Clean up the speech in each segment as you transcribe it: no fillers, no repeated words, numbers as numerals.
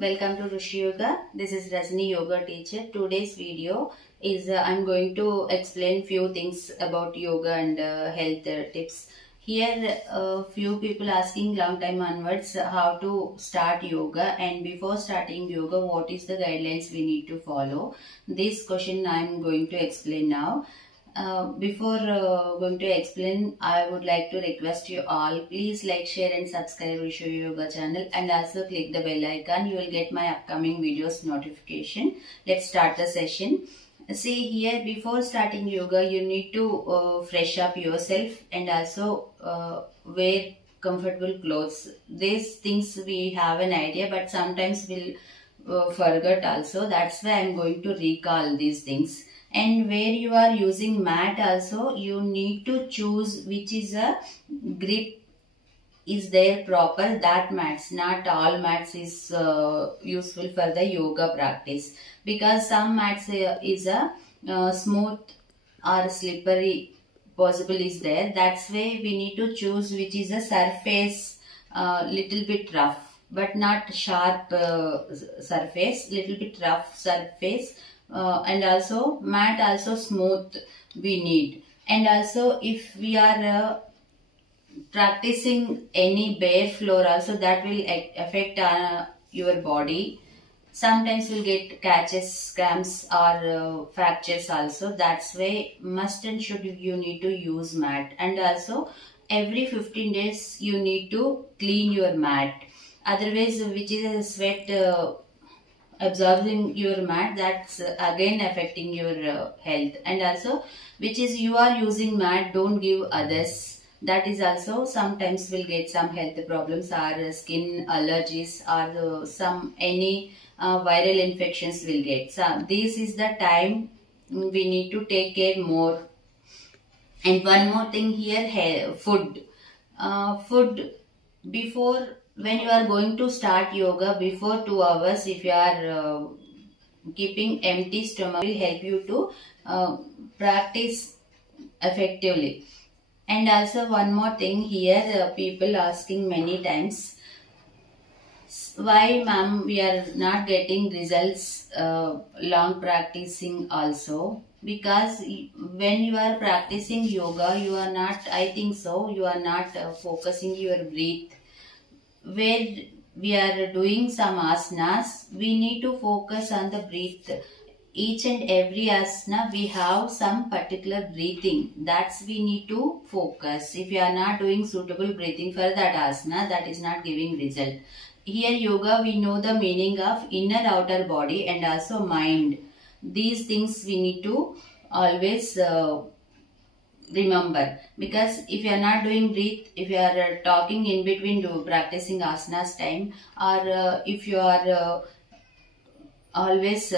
Welcome to Rusheeyoga. This is Rajani, yoga teacher. Today's video is I'm going to explain few things about yoga and health tips. Here few people asking long time onwards how to start yoga, and before starting yoga what is the guidelines we need to follow. This question I am going to explain now. Before going to explain, I would like to request you all, please like, share and subscribe Rusheeyoga channel, and also click the bell icon. You will get my upcoming videos notification. Let's start the session. See here, before starting yoga you need to fresh up yourself and also wear comfortable clothes. These things we have an idea, but sometimes we'll forget also. That's why I'm going to recall these things. And where you are using mat also, you need to choose which is a grip is there proper, that mats. Not all mats is useful for the yoga practice, because some mats is a smooth or slippery possible is there. That's why we need to choose which is a surface little bit rough but not sharp surface, little bit rough surface. And also mat also smooth we need. And also if we are practicing any bare floor also, that will affect your body. Sometimes we'll get catches, cramps or fractures also. That's why must and should you need to use mat. And also every 15 days you need to clean your mat. Otherwise which is a sweat absorbing your mat, that's again affecting your health. And also which is you are using mat, don't give others. That is also sometimes will get some health problems or skin allergies or some any viral infections will get. So this is the time we need to take care more. And one more thing here, food. Food before, when you are going to start yoga, before 2 hours if you are keeping empty stomach, will help you to practice effectively. And also one more thing here, people asking many times, why ma'am we are not getting results long practicing also? Because when you are practicing yoga, you are not, I think so, you are not focusing your breath. Where we are doing some asanas, we need to focus on the breath. Each and every asana we have some particular breathing, that's we need to focus. If you are not doing suitable breathing for that asana, that is not giving result. Here yoga, we know the meaning of inner outer body and also mind. These things we need to always remember, because if you are not doing breathe, if you are talking in between practicing asanas time, or if you are always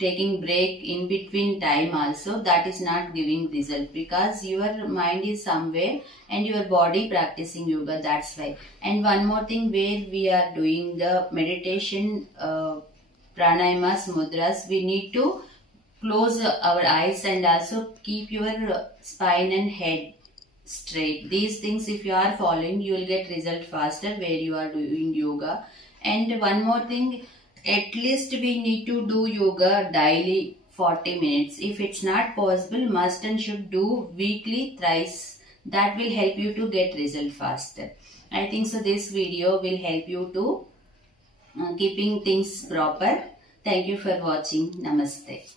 taking break in between time also, that is not giving result, because your mind is somewhere and your body practicing yoga, that's why. And one more thing, where we are doing the meditation pranayamas, mudras, we need to close our eyes and also keep your spine and head straight. These things if you are following, you will get result faster where you are doing yoga. And one more thing, at least we need to do yoga daily 40 minutes. If it's not possible, must and should do weekly thrice. That will help you to get result faster. I think so this video will help you to keeping things proper. Thank you for watching. Namaste.